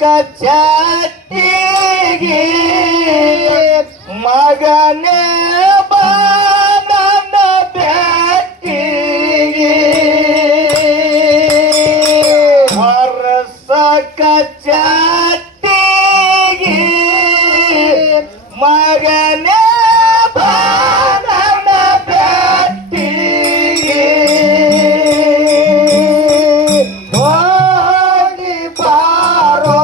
ಕಚ್ಚಾಟಿಗೆ ಮಗನೇ ಬಾ ನನ್ನ ಬ್ಯಾಟಿಗೆ ವರ್ಷ ಕಚ್ಚಾಟಿಗೆ ಮಗನೇ ಬಾ ನನ್ನ ಬ್ಯಾಟಿಗೆ ಹೋಗಿ ಬಾರೋ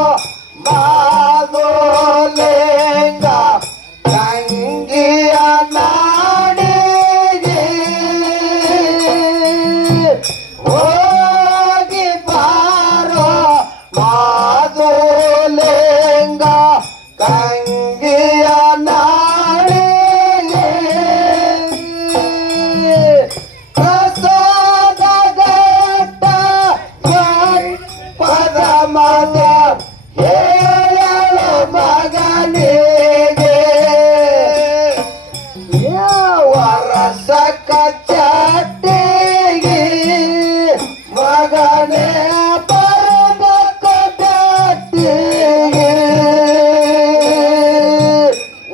ಮಾದೋಲೆಂಗ ತಂಗಿಯ ನಾಡಿಗೆ ಹೋಗಿ ಬಾರೋ ಮಾದೋಲೆಂಗ ತಂಗಿಯ ನಾಡಿಗೆ ಪ್ರಸಾದ ಗಟ್ಟ ಪದ ಮದ ಹೇಳಲು ಮಗನಿಗೆ ವರಸ ಕಚ್ಚಾಟಿಗೆ ಮಗನೇ ಬರದ ಕಚ್ಚಾಟಿಗೆ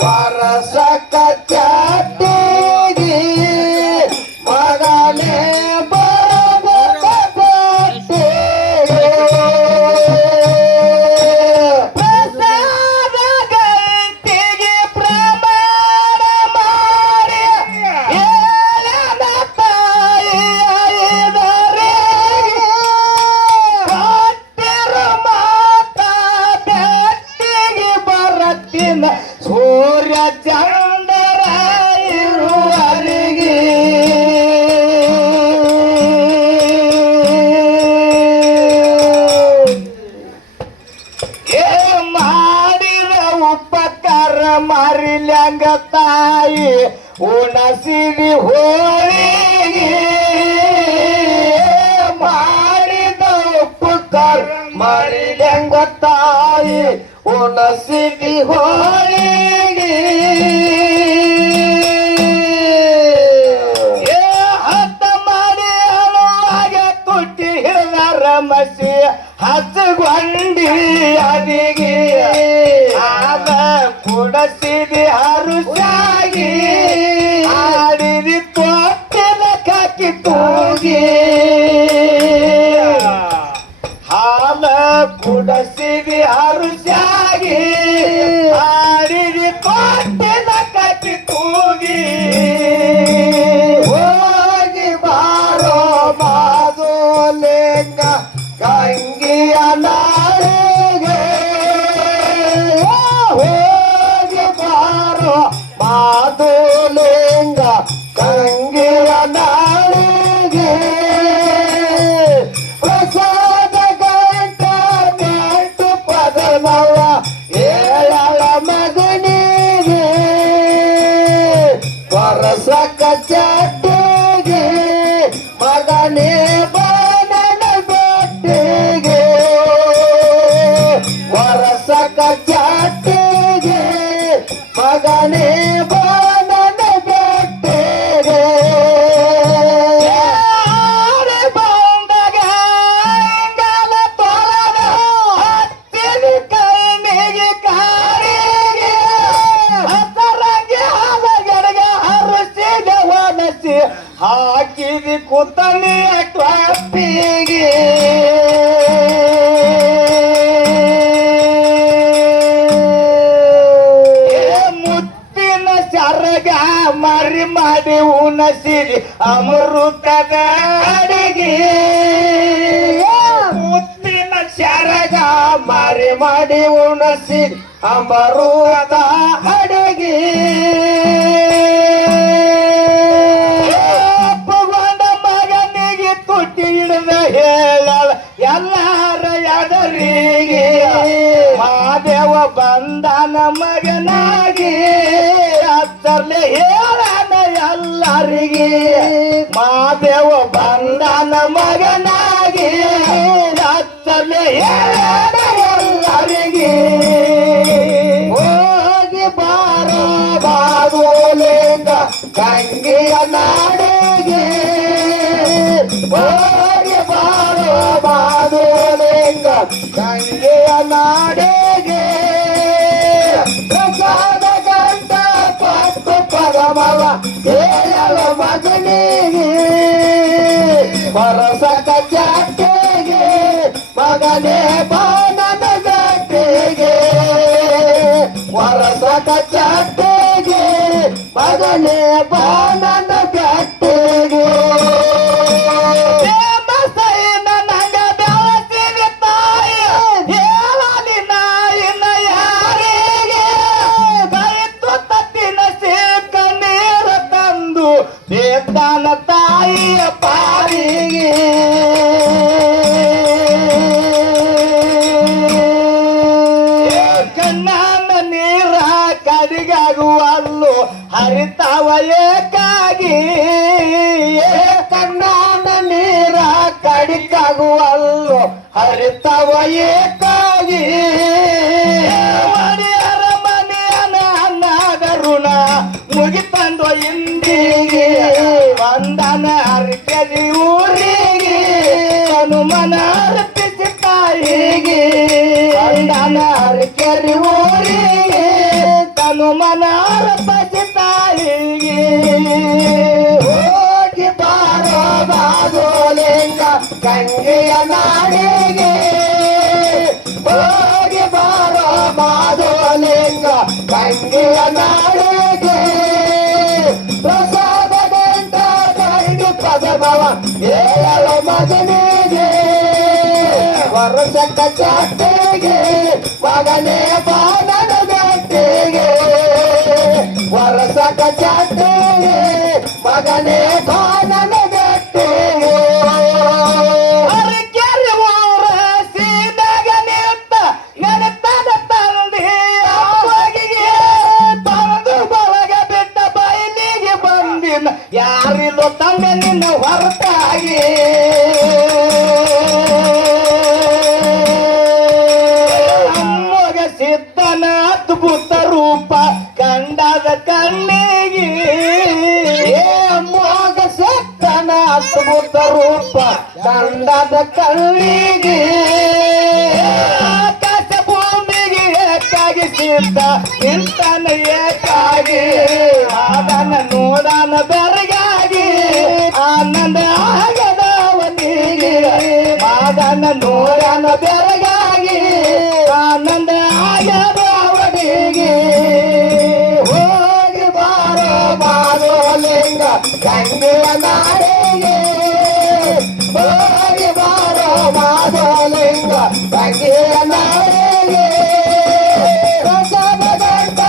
ವರಸ ಕಚ್ಚಾಟಿಗೆ ಮಗನೇ ಬರದ ಕಚ್ಚಾಟಿಗೆ ಪ್ರಸಾದ ಗಂಟಿಗೆ ಪ್ರಮಾಣ ಮಾಡಿ ಹೇಳದ ತಾಯಿಯ ಕೊಟ್ಟಿರು ಮಾತ ಬೆಟ್ಟಿಗೆ ಬರತ್ತಿನ ಸೂರ್ಯ ಚಂದ್ರ ಇರುವರಿಗೆ ಏ ಮಾಡಿದ ಉಪಕಾರ ಮರಿಲ್ಯಂಗ ತಾಯಿ ಉಣಸಿದಿ ಹೋಳಿಗೆ ಮಾಡಿದ ಉಪಕಾರ ಮರಿಲ್ಯಂಗ ತಾಯಿ ಉಣಸಿದಿ ಹೋಳಿಗೆ ಏ ಹತ್ತ ಮಾಡಿ ಅಳುವಾಗ ತುಟ್ಟಿ ಹಿಡಿದ ರಮಸಿ ಹಚ್ಚಗೊಂಡಿ ಅದಿಗೆ ಆಗ ಕುಡಸಿದಿ ಹರುಸಾಗಿ ಆಡಿದಿ ತೊಟ್ಟಿನ ಕಾಕಿ ತೂಗಿ ಹಾಲ ಕುಡಸಿದಿ ಹರುಸಾಗಿ ಆಡಿದಿ ತೊಟ್ಟಿನ ಕಾಕಿ ತೂಗಿ ಹೋಗಿ ಬಾರೋ ಮಾದೋಲೆಂಗ ಗಂಗಿಯ ನಾಡಿಗೆ ಹೋಗಿ ಬಾರೋ ಮಾದೋಲೆಂಗ ಗಂಗಿಯ ನಾಡಿಗೆ ಪ್ರಸಾದ ಗಂಟ ಗಂಟು ಪದನವ ಏಳಳ ಮಗನಿಗೆ ವರಸ ಕಚ್ಚಾಟಿಗೆ ಮಗನೇ ಬಾನನ ಬೆಟ್ಟಿಗೆ ವರಸ ಕಚ್ಚಾಟಿಗೆ ಮಗನೇ ಬಾನನ ಬೆಟ್ಟಿಗೆ ಆಡಿ ಬಂದಾಗ ಇಂಗಾಲ ತೊಳೆದ ಹತ್ತಿದ ಕಣ್ಣಿಗೆ ಕಾರಿಗೆ ಹಸರಂಗಿ ಹಾಲಗಡೆಗೆ ಹರಸಿದ ಒನಸಿ ಹಾಕಿದಿ ಕುತನಿಯ ಟ್ರಾಪಿಗೆ ಮುತ್ತಿನ ಸರಗ ಮರಿ ಮಾಡಿ ಉಣಸಿದಿ ಅಮೃತದ ಅಡಿಗೆ ಮುತ್ತಿನ ಸರಗ ಮರಿ ಮಾಡಿ ಉಣಸಿದಿ ಅಮೃತ ಅಡಿಗೆ ಅಪ್ಪಗೊಂಡ ಮಗನಿಗೆ ತುಟ್ಟಿ ಹಿಡಿದ ಹೇಳಲ ಎಲ್ಲರ ಎಡರಿಗೆ ಮಾದೇವ ಬಂದನ ಮಗನಾಗಿ ಹತ್ತರ್ಲೆ ಹೇಳನ ಎಲ್ಲರಿಗೆ ಮಾದೇವ ಬಂದನ ಮಗನಾಗಿ ಹತ್ತರ್ಲೆ ಹೇಳನ ಎಲ್ಲರಿಗೆ ಹೋಗಿ ಬಾರೋ ಬಾದೋಲೆಂಗ ಗಂಗೆಯ ನಾಡಿಗೆ ಹೋಗಿ ಬಾರೋ ಬಾದೋಲೆಂಗ ಗಂಗೆಯ ನಾಡಿಗೆ ಪ್ರಸಾದ ಗಂಟ ಪತ್ತು ಪರಮವ ಹೇಳಲು ಮಗನಿಗೆ ಪರಸಕ ಜಾತಿಗೆ ಮಗನೇ ಬಾನದ ಗಟ್ಟಿಗೆ ವರಸಕ ಜಾತಿಗೆ ಮಗನೇ ಬಾನದ ಗಟ್ಟಿಗೆ ಬೇತಾನ ತಾಯಿಯ ಪಾಲಿಗೆ ಕಣ್ಣನ ನೀರ ಕಡಿಗಾಗುವಲ್ಲು ಹರಿತಾವ ಏಕಾಗಿ ಕಣ್ಣನ ನೀರ ಕಡಿಗಾಗುವಲ್ಲು ಹರಿತಾವ ಏಕಾಗಿ ಅರಮನೆಯನ ಅನ್ನಗರುಣ ಮುಗಿತಂದು ಇಂದಿಗೆ ಬಂದನ ಅರ್ಕರಿ ಊರಿಗೆ ಹನುಮನ ಅರ್ಪಿಸಿ ತಾಯಿಗೆ ಬಂದನ ಅರ್ಕರಿ ಊರಿಗೆ ಹನುಮನ ಅರ್ಪಿಸಿ ತಾಯಿಗೆ ಹೋಗಿ ಬಾರೋ ಬಾಗೋಲಿಂಗ ಗಂಗೆಯ ನಾಡಿಗೆ ಹೋಗಿ ಬಾರೋ ಬಾಗೋಲಿಂಗ ಗಂಗೆಯ ನಾಡಿಗೆ ಪ್ರಸಾದ ಗಂಟ ಕೈದು ಪದಮವ ಹೇಳಲು ಮಗನಿಗೆ ವರ್ಷಕ ಜಾತಿಗೆ ಮಗನೇ ಬಾನದ ಗಟ್ಟಿಗೆ ವರ್ಷಕ ಜಾತಿಗೆ ಮಗನೇ ಬಾನದ ಗಟ್ಟಿಗೆ ಯಾರಿಲ್ಲೋ ತಂದೆ ನಿನ್ನ ಹೊರತಾಗಿ ಅಮ್ಮಗ ಸಿದ್ಧನ ಅದ್ಭುತ ರೂಪ ಕಂಡದ ಕಣ್ಣಿಗೆ ಅಮ್ಮಗ ಸಿದ್ಧನ ಅದ್ಭುತ ರೂಪ ಕಂಡದ ಕಣ್ಣಿಗೆ ಆಕಾಶ ಭೂಮಿಗೆ ಏಕಾಗಿ ಸಿದ್ಧ ನಿಂತನ ಏಕಾಗಿ ಆದನ ನೋಡನ ಬೆರಗಾಗಿ ಆನಂದ ಆಗದವನಿಗೆ ಆದನ ನೋಡನ ಬೆರಗಾಗಿ ಆನಂದ ಆಗದವನಿಗೆ ಹೋಗಿ ಬಾರೋ ಬಾರೋಲಿಂಗ ಗಂಗೆಯ ನಾಡಿಗೆ ಹೋಗಿ ಬಾರೋ ಬಾರೋಲಿಂಗ ಗಂಗೆಯ ನಾಡಿಗೆ ಪ್ರಸಾದ ಗಂಟ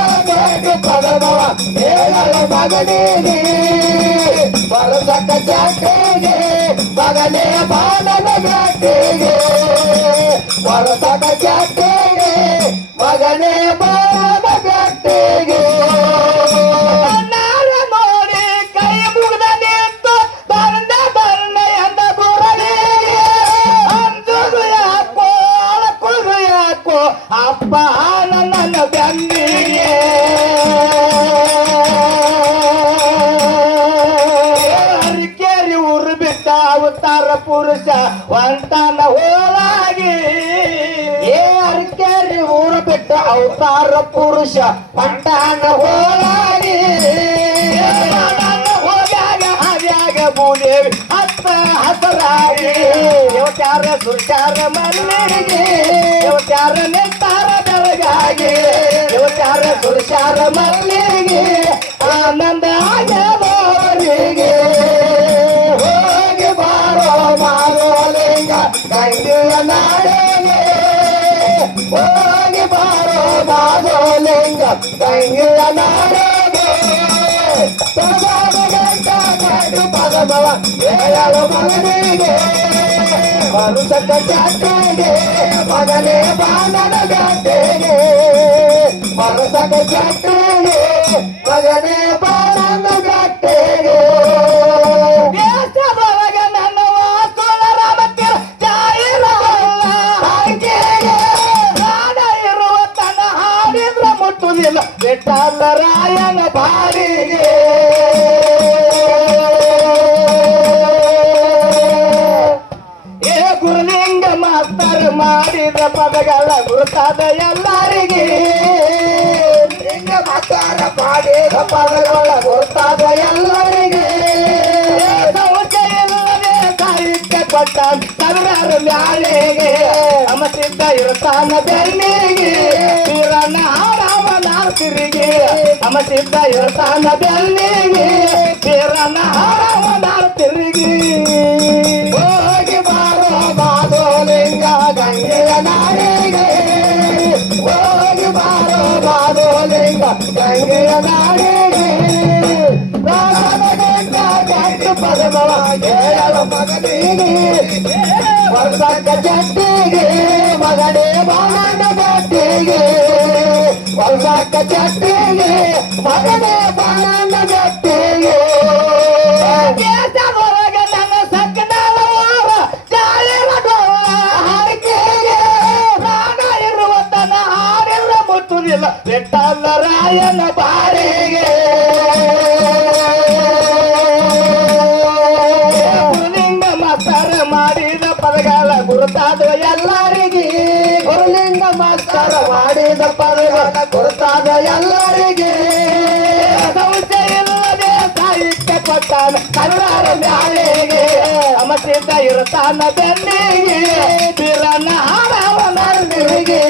ಪದಮವ ಹೇಳಲು ಮಗನಿಗೆ ಬರಸಕ ಜಾತಿಗೆ ಮಗನೇ ಬಾನದ ಗಟ್ಟಿಗೆ ಬರಸಕ ಜಾತಿಗೆ ಮಗನೇ ಬಾನದ ಗಟ್ಟಿಗೆ ನೋಡಿ ಕೈ ಮುಗಿದ ನಿಂತು ಬಂದ ಬಂದ ಎಂದ ಗುರಳಿಗೆ ಅಂಜುದು ಯಾಕೋ ಅಳಕುದು ಯಾಕೋ ಅಪ್ಪ ನನ್ನ ಬೆನ್ನಿಗೆ ಅರಿಕೇರಿ ಊರು ಬಿಟ್ಟ ಅವತಾರ ಪುರುಷ ಒಂಟನ ಹೋಲಾಗಿ ಅರಿಕೇರಿ ಊರು ಬಿಟ್ಟ ಅವತಾರ ಪುರುಷ ಒಂಟನ ಹೋಲಾಗಿ ಹೋಗಾಗ ಹಾವ್ಯಾಗ ಭೂದೇವಿ ಹತ್ತ ಹಸರಾಗಿ ದೇವಚಾರ ಸುಚಾರ ಮಲ್ಲಿಗೆ ದೇವಚಾರ ನಿಂತಾರ ಬೆಳಗಾಗಿ ದೇವಚಾರ ಸುಚಾರ ಮಲ್ಲಿಗೆ ಆನಂದ ಆಗದವರಿಗೆ ಹೋಗಿ ಬಾರೋ ಬಾರೋಲಿಂಗ ಗಂಗೆಯ ನಾಡಿಗೆ ಹೋಗಿ ಬಾರೋ ಬಾರೋಲಿಂಗ ಗಂಗೆಯ ನಾಡಿಗೆ ಪ್ರಸಾದ ಗಂಟ ಕೈದು ಪದಮವ ಹೇಳಲು ಮಗನಿಗೆ ಬರುಸಕ ಜಾತಿಗೆ ಮಗನೇ ಬಾನದ ಗಟ್ಟಿಗೆ ಬರುಸಕ ಜಾತಿಗೆ ಮಗನೇ ಬಾನದ ಗಟ್ಟಿಗೆ ದೇಶದೊಳಗ ನನ್ನ ವಾಸುಲರ ಮತ್ತಿರ ಜಾಯಿರ ಹಾಕಿಗೆ ಪ್ರಾಣ ಇರುವ ತನ್ನ ಹಾಡಿದ್ರ ಮುಟ್ಟುವುದಿಲ್ಲ ವಿಠಲ ರಾಯನ ಬಾರಿಗೆ ಗುರುಲಿಂಗ ಮಾಸ್ತರ ಮಾಡಿದ ಪದಗಳ ಗುರುತಾದ ಎಲ್ಲರಿಗೆ ಲಿಂಗ ಮತ್ತಾರ ಮಾಡಿದ ಪದಗಳ ಗುರುತಾದ ಎಲ್ಲರಿಗೆ ಸಂಶಯ ಇಲ್ಲದೆ ಸಾಹಿತ್ಯ ಕೊಟ್ಟ ಸಾವಿರಾರು ಮ್ಯಾಲೆಗೆ ಸಮಸಿದ್ಧ ಇರ್ತಾನ ಬೆನ್ನಿಗೆ ವೀರನ ಹಾಡವನ ತಿರುಗಿ ಸಮಸಿದ್ಧ ಇರ್ತಾನ ಬೆನ್ನಿಗೆ ವೀರನ ಹಾಡವನ ತಿರುಗಿ ಹೋಗಿ ಬಾರೋ ಬಾದೋಲಿಂಗ ಗಂಗೆಯ ನಾಡಿಗೆ ಹೋಗಿ ಬಾರೋ ಬಾದೋಲಿಂಗ ಗಂಗೆಯ ನಾಡಿಗೆ ರಾಮನಗಂಡ ಗಂಡು ಪದಮವ ಹೇಳಲು ಮಗನಿಗೆ ವರ್ಷಕ್ಕ ಚಟ್ಟಿಗೆ ಮಗನೇ ಬಾಣನ ಗಟ್ಟಿಗೆ ವರ್ಷಕ್ಕ ಚಟ್ಟಿಗೆ ಮಗನೇ ಬಾಣನ ಗಟ್ಟಿಗೆ ದೇಶದೊಳಗೆ ನನ್ನ ಸಕ್ಕನವರ ಜಾಲಿನ ಡೊಳ್ಳ ಹಾಡಿಕೆಗೆ ಪ್ರಾಣ ಇರುವ ತನ್ನ ಹಾಡಿಲ್ಲ ಮುಟ್ಟುವುದಿಲ್ಲ ವಿಠ್ಠಲ ರಾಯನ ಬಾರಿಗೆ ಗುರುಲಿಂಗ ಮಾಸ್ತರ ಮಾಡಿದ ಪದಗಳ ಗುರುತಾದ ಎಲ್ಲರಿಗೆ ಗುರುಲಿಂಗ ಮಾಸ್ತರ ಮಾಡಿದ ಪದಗಳ ಗುರುತಾದ ಎಲ್ಲರಿಗೆ ಸಂಶಯ ಇಲ್ಲದೆ ಸಾಹಿತ್ಯ ಕೊಟ್ಟಾನ ಕನ್ನಡ ಮ್ಯಾಲೆಗೆ ಸಮಸಿದ್ಧ ಇರ್ತಾನ ಬೆನ್ನಿಗೆ ವೀರನ ಹಾಡವನ ನಿಮಗೆ